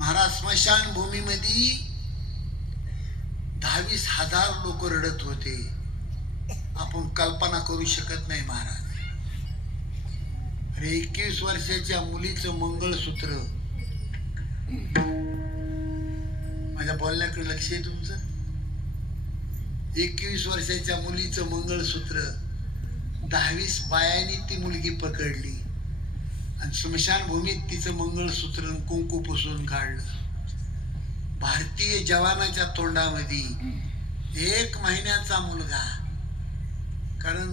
महाराज स्मशान भूमीमध्ये 10,000-20,000 लोक रडत होते. आपण कल्पना करू शकत नाही महाराज. अरे 21 वर्षाच्या मुलीचं मंगळसूत्र, माझ्या बोलण्याकडे लक्ष आहे तुमचं? 21 वर्षाच्या मुलीचं मंगळसूत्र 10-20 बायांनी ती मुलगी पकडली आणि स्मशानभूमीत तिचं मंगळसूत्र कुंकू पुसून काढलं. भारतीय जवानाच्या तोंडामध्ये 1 महिन्याचा मुलगा, कारण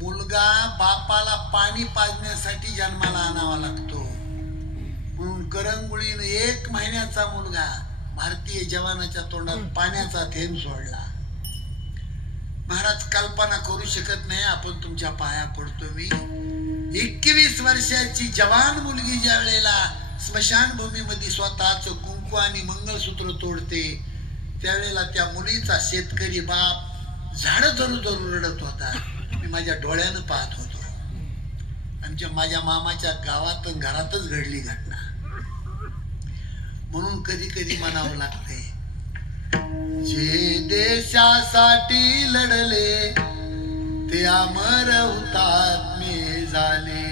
मुलगा बापाला पाणी पाजण्यासाठी जन्माला आणावा लागतो, म्हणून करंगुळीनं 1 महिन्याचा मुलगा भारतीय जवानाच्या तोंडात पाण्याचा थेंब सोडला. महाराज कल्पना करू शकत नाही. आपण तुमच्या पाया पडतो. मी 21 वर्षाची जवान मुलगी ज्या वेळेला स्मशानभूमीमध्ये स्वतःच कुंकू आणि मंगळसूत्र तोडते, त्यावेळेला त्या मुलीचा शेतकरी बाप झाड धरू धरू रडत होता. मी माझ्या डोळ्यानं पाहत होतो. माझ्या मामाच्या गावात घरातच घडली घटना. म्हणून कधी कधी म्हणावं लागतंय, जे देशासाठी लढले ते अमर हुतात्मे झाले.